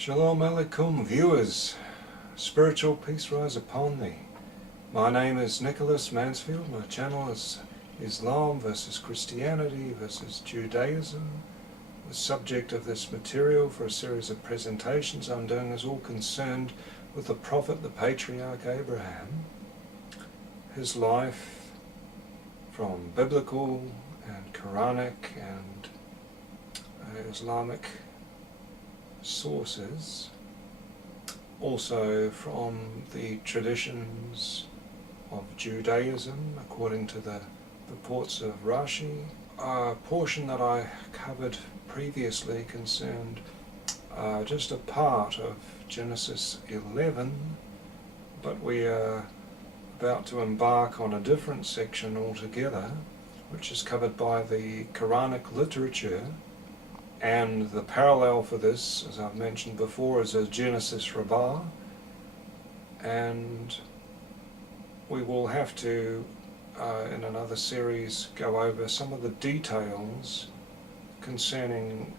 Shalom Aleichem viewers, spiritual peace rise upon thee. My name is Nicholas Mansfield. My channel is Islam versus Christianity versus Judaism. The subject of this material for a series of presentations I'm doing is all concerned with the prophet, the patriarch Abraham, his life from biblical and Quranic and Islamic sources, also from the traditions of Judaism according to the reports of Rashi. A portion that I covered previously concerned just a part of Genesis 11, but we are about to embark on a different section altogether, which is covered by the Quranic literature. And the parallel for this, as I've mentioned before, is a Genesis Rabbah, and we will have to, in another series, go over some of the details concerning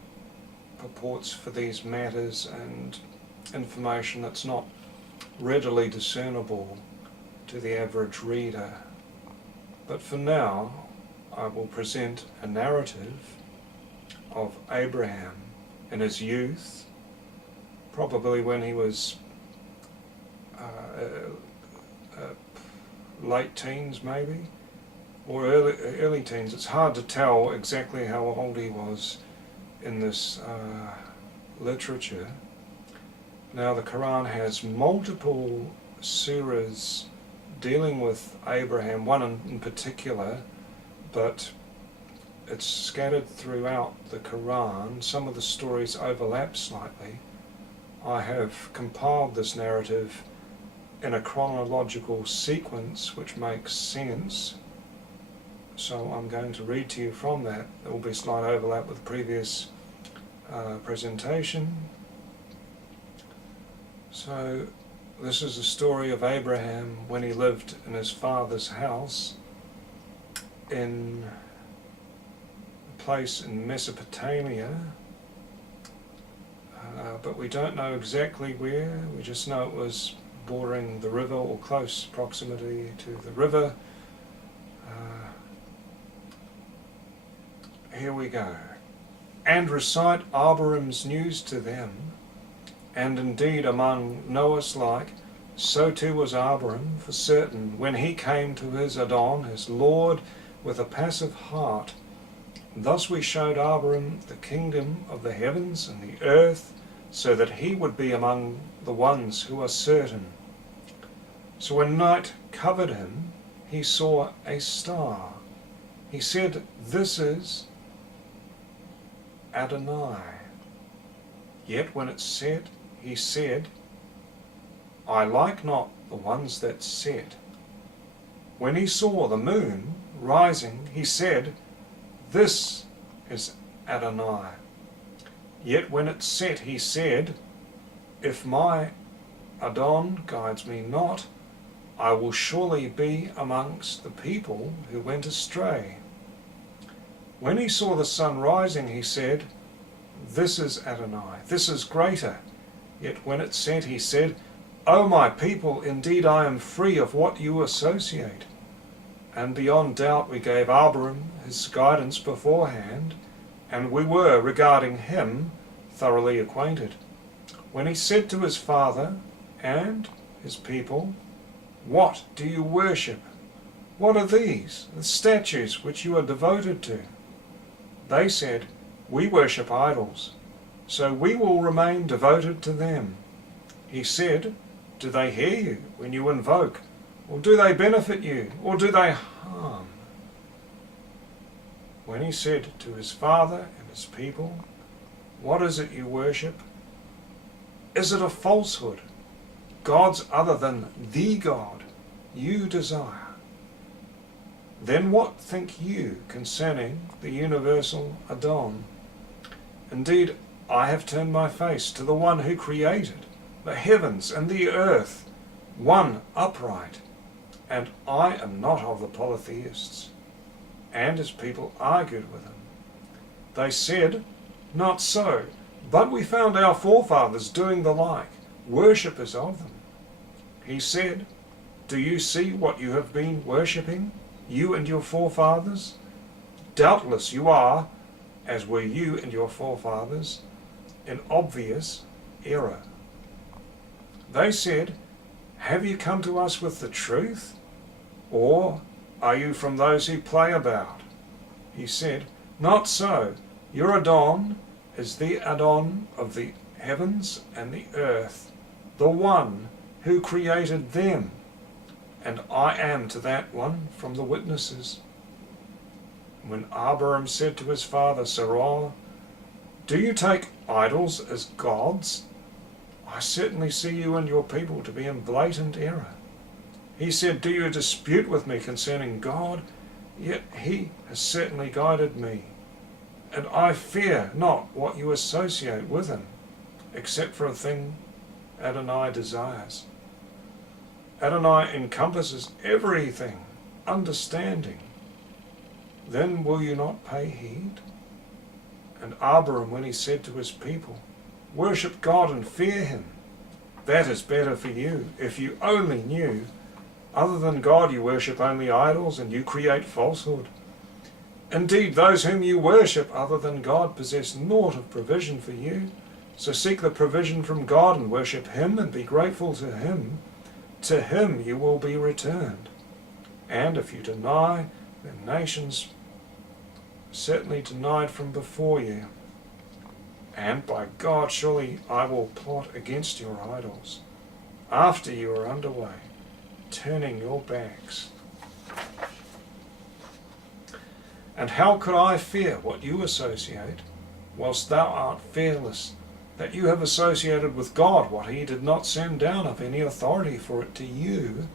purports for these matters and information that's not readily discernible to the average reader. But for now, I will present a narrative of Abraham in his youth, probably when he was late teens maybe, or early teens. It's hard to tell exactly how old he was in this literature. Now the Quran has multiple surahs dealing with Abraham, one in particular, but it's scattered throughout the Quran. Some of the stories overlap slightly. I have compiled this narrative in a chronological sequence which makes sense, so I'm going to read to you from that. There will be slight overlap with the previous presentation. So this is the story of Abraham when he lived in his father's house in place in Mesopotamia, but we don't know exactly where. We just know it was bordering the river or close proximity to the river. Here we go. And recite Ab-raam's news to them, and indeed among Noah's like, so too was Ab-raam for certain, when he came to his Adon, his Lord, with a passive heart. Thus we showed Ab-raam the kingdom of the heavens and the earth, so that he would be among the ones who are certain. So when night covered him, he saw a star. He said, "This is Adonai." Yet when it set, he said, "I like not the ones that set." When he saw the moon rising, he said, "This is Adonai." Yet when it set, he said, "If my Adon guides me not, I will surely be amongst the people who went astray." When he saw the sun rising, he said, "This is Adonai, this is greater." Yet when it set, he said, "O my people, indeed I am free of what you associate." And beyond doubt we gave Ab-raam his guidance beforehand, and we were, regarding him, thoroughly acquainted. When he said to his father and his people, "What do you worship? What are these, the statues which you are devoted to?" They said, "We worship idols, so we will remain devoted to them." He said, "Do they hear you when you invoke? Or do they benefit you? Or do they harm?" When he said to his father and his people, "What is it you worship? Is it a falsehood? Gods other than the God you desire? Then what think you concerning the universal Adon? Indeed, I have turned my face to the one who created the heavens and the earth, one upright, and I am not of the polytheists." And his people argued with him. They said, "Not so, But we found our forefathers doing the like, worshippers of them. He said, do you see what you have been worshipping, you and your forefathers? Doubtless you are, as were you and your forefathers, in obvious error. They said, have you come to us with the truth? Or are you from those who play about? He said, not so. Your Adon is the Adon of the heavens and the earth, the one who created them, and I am to that one from the witnesses. When Ab-raam said to his father Sarah, do you take idols as gods? I certainly see you and your people to be in blatant error. He said, do you dispute with me concerning God? Yet he has certainly guided me, and I fear not what you associate with him, except for a thing Adonai desires. Adonai encompasses everything, understanding. Then will you not pay heed? And Ab-raam, when he said to his people, worship God and fear him, that is better for you, if you only knew. Other than God you worship only idols, and you create falsehood. Indeed, those whom you worship other than God possess naught of provision for you. So seek the provision from God and worship him and be grateful to him. To him you will be returned. And if you deny, then nations certainly denied from before you. And by God, surely I will plot against your idols, after you are underway, turning your backs. And how could I fear what you associate, whilst thou art fearless, that you have associated with God what he did not send down of any authority for it to you?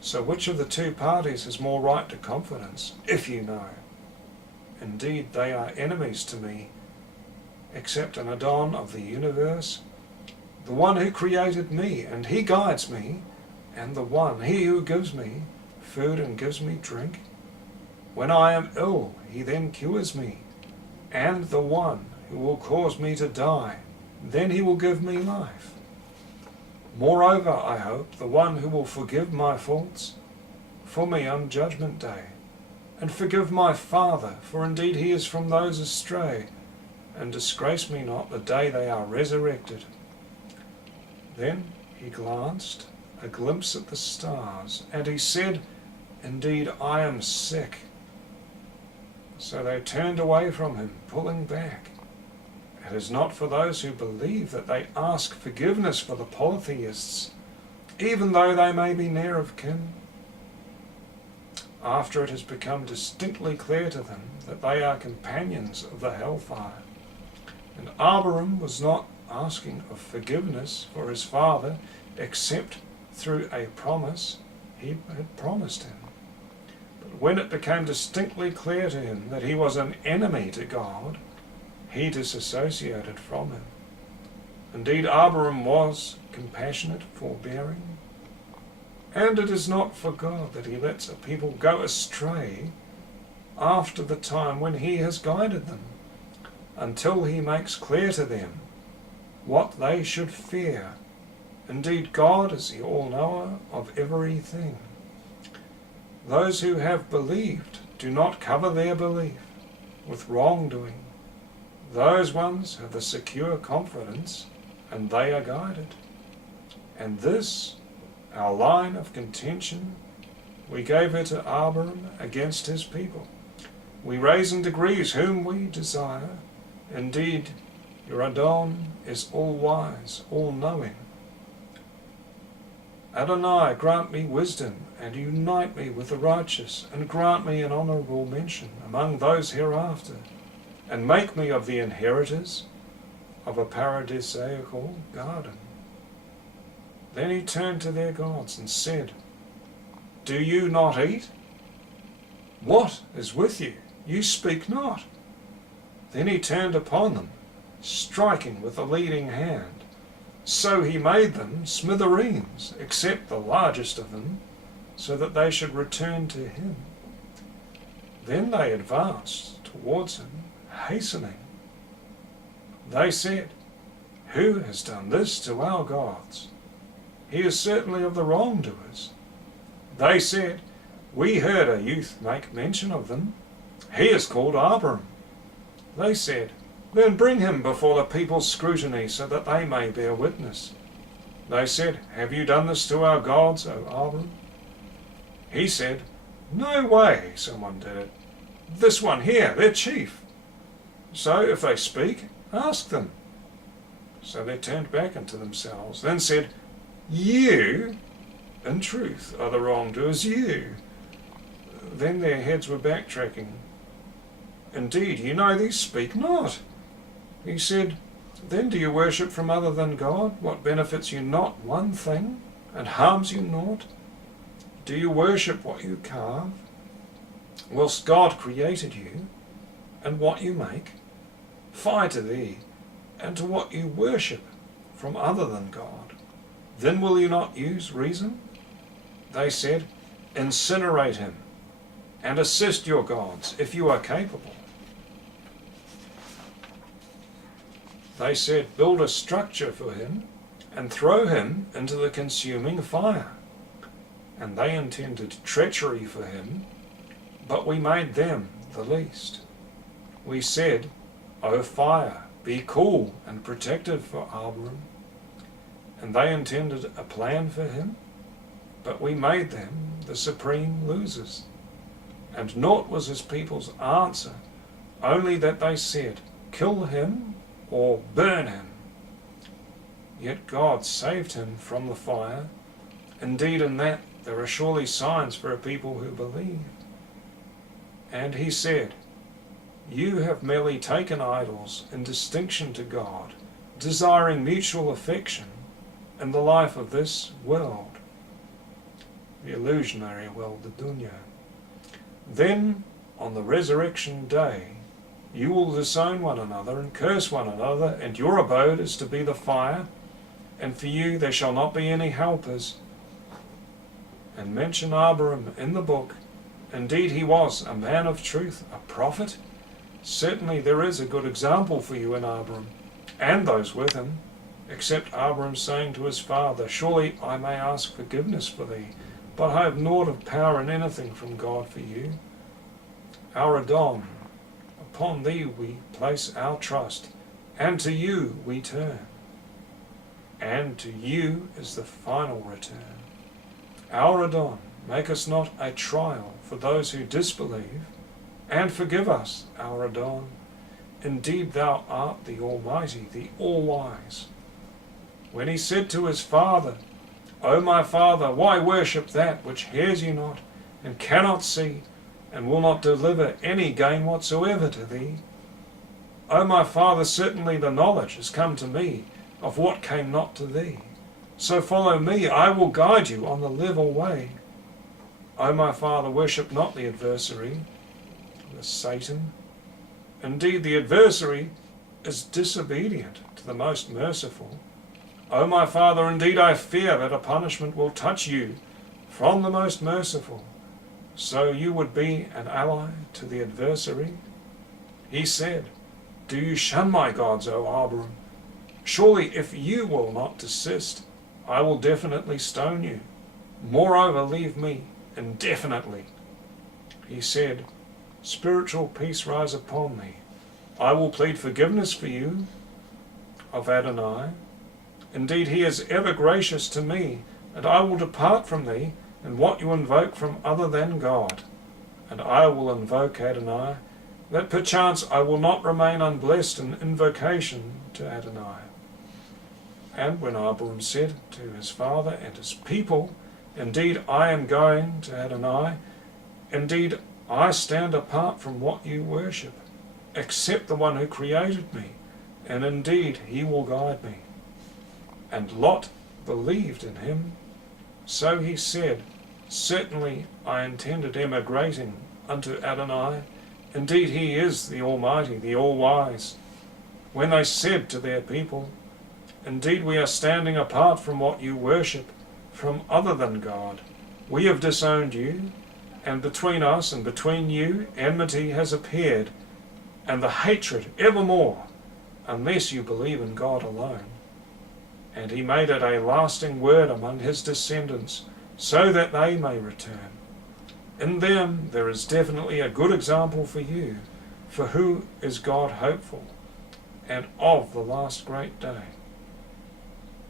So which of the two parties has more right to confidence, if you know? Indeed, they are enemies to me, except an Adon of the universe, the one who created me, and he guides me, and the one, he who gives me food and gives me drink. When I am ill, he then cures me, and the one who will cause me to die, then he will give me life. Moreover, I hope, the one who will forgive my faults for me on judgment day, and forgive my father, for indeed he is from those astray, and disgrace me not the day they are resurrected. Then he glanced a glimpse at the stars, and he said, indeed I am sick. So they turned away from him, pulling back. It is not for those who believe that they ask forgiveness for the polytheists, even though they may be near of kin, after it has become distinctly clear to them that they are companions of the hellfire. And Ab-raam was not asking of forgiveness for his father, except through a promise he had promised him. But when it became distinctly clear to him that he was an enemy to God, he disassociated from him. Indeed, Ab-raam was compassionate, forbearing, and it is not for God that he lets a people go astray after the time when he has guided them, until he makes clear to them what they should fear. Indeed, God is the all-knower of everything. Those who have believed do not cover their belief with wrongdoing. Those ones have the secure confidence, and they are guided. And this, our line of contention, we gave it to Ab-raam against his people. We raise in degrees whom we desire. Indeed, your Adon is all-wise, all-knowing. Adonai, grant me wisdom, and unite me with the righteous, and grant me an honourable mention among those hereafter, and make me of the inheritors of a paradisaical garden. Then he turned to their gods and said, do you not eat? What is with you? You speak not. Then he turned upon them, striking with the leading hand. So he made them smithereens, except the largest of them, so that they should return to him. Then they advanced towards him, hastening. They said, "Who has done this to our gods? He is certainly of the wrongdoers." They said, "We heard a youth make mention of them. He is called Ab-raam." They said, "Then bring him before the people's scrutiny, so that they may bear witness." They said, "Have you done this to our gods, O Ab-raam?" He said, "No way someone did it. This one here, their chief. So if they speak, ask them." So they turned back into themselves, then said, "You, in truth, are the wrongdoers, you." Then their heads were backtracking. "Indeed, you know these speak not." He said, "Then do you worship from other than God, what benefits you not one thing, and harms you naught? Do you worship what you carve, whilst God created you, and what you make? Fie to thee, and to what you worship from other than God. Then will you not use reason?" They said, "Incinerate him, and assist your gods, if you are capable." They said, "Build a structure for him, and throw him into the consuming fire." And they intended treachery for him, but we made them the least. We said, "O fire, be cool and protective for Ab-raam." And they intended a plan for him, but we made them the supreme losers. And naught was his people's answer, only that they said, "Kill him or burn him." Yet God saved him from the fire. Indeed, in that there are surely signs for a people who believe. And he said, "You have merely taken idols in distinction to God, desiring mutual affection in the life of this world," the illusionary world, the dunya. "Then, on the resurrection day, you will disown one another and curse one another, and your abode is to be the fire, and for you there shall not be any helpers." And mention Ab-raam in the book. Indeed, he was a man of truth, a prophet. Certainly there is a good example for you in Ab-raam, and those with him, except Ab-raam saying to his father, "Surely I may ask forgiveness for thee, but I have naught of power in anything from God for you. Our Adon, upon thee we place our trust, and to you we turn. And to you is the final return. Our Adon, make us not a trial for those who disbelieve, and forgive us, our Adon. Indeed thou art the Almighty, the All-Wise." When he said to his father, "O my father, why worship that which hears you not, and cannot see, and will not deliver any gain whatsoever to thee? O my father, certainly the knowledge has come to me of what came not to thee. So follow me, I will guide you on the level way. O my father, worship not the adversary, the Satan. Indeed, the adversary is disobedient to the most merciful. O my father, indeed I fear that a punishment will touch you from the most merciful. So you would be an ally to the adversary?" He said, "Do you shun my gods, O Ab-raam? Surely if you will not desist, I will definitely stone you. Moreover, leave me indefinitely." He said, "Spiritual peace rise upon thee. I will plead forgiveness for you of Adonai. Indeed, he is ever gracious to me, and I will depart from thee and what you invoke from other than God. And I will invoke Adonai, that perchance I will not remain unblessed in invocation to Adonai." And when Ab-raam said to his father and his people, "Indeed, I am going to Adonai. Indeed, I stand apart from what you worship, except the one who created me, and indeed he will guide me." And Lot believed in him. So he said, "Certainly I intended emigrating unto Adonai. Indeed he is the Almighty, the All-Wise." When they said to their people, "Indeed we are standing apart from what you worship, from other than God. We have disowned you, and between us and between you enmity has appeared, and the hatred evermore, unless you believe in God alone. And he made it a lasting word among his descendants, so that they may return. In them there is definitely a good example for you, for who is God hopeful, and of the last great day.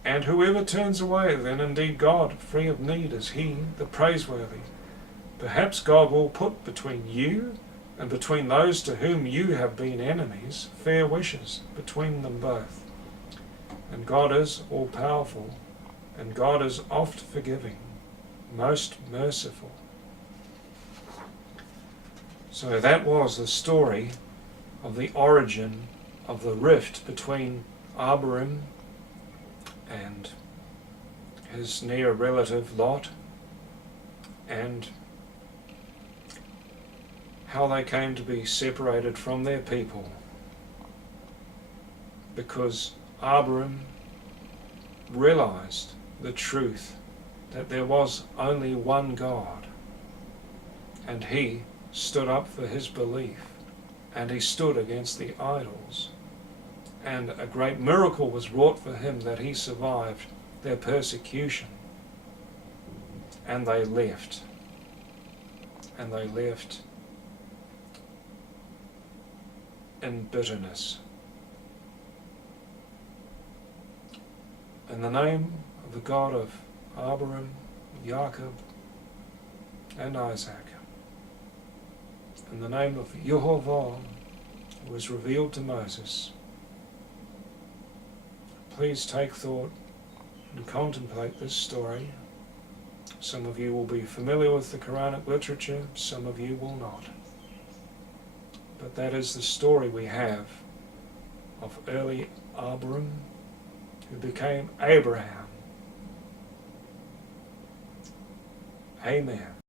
And whoever turns away, then indeed God, free of need, is he, the praiseworthy. Perhaps God will put between you and between those to whom you have been enemies fair wishes between them both. And God is all-powerful, and God is oft forgiving, most merciful. So that was the story of the origin of the rift between Ab-raam and his near relative Lot, and how they came to be separated from their people, because Ab-raam realized the truth that there was only one God, and he stood up for his belief, and he stood against the idols, and a great miracle was wrought for him that he survived their persecution. And they left in bitterness. In the name of the God of Abraham, Jacob, and Isaac, in the name of Jehovah, who was revealed to Moses, please take thought and contemplate this story. Some of you will be familiar with the Quranic literature, some of you will not. But that is the story we have of early Ab-raam, who became Abraham. Amen.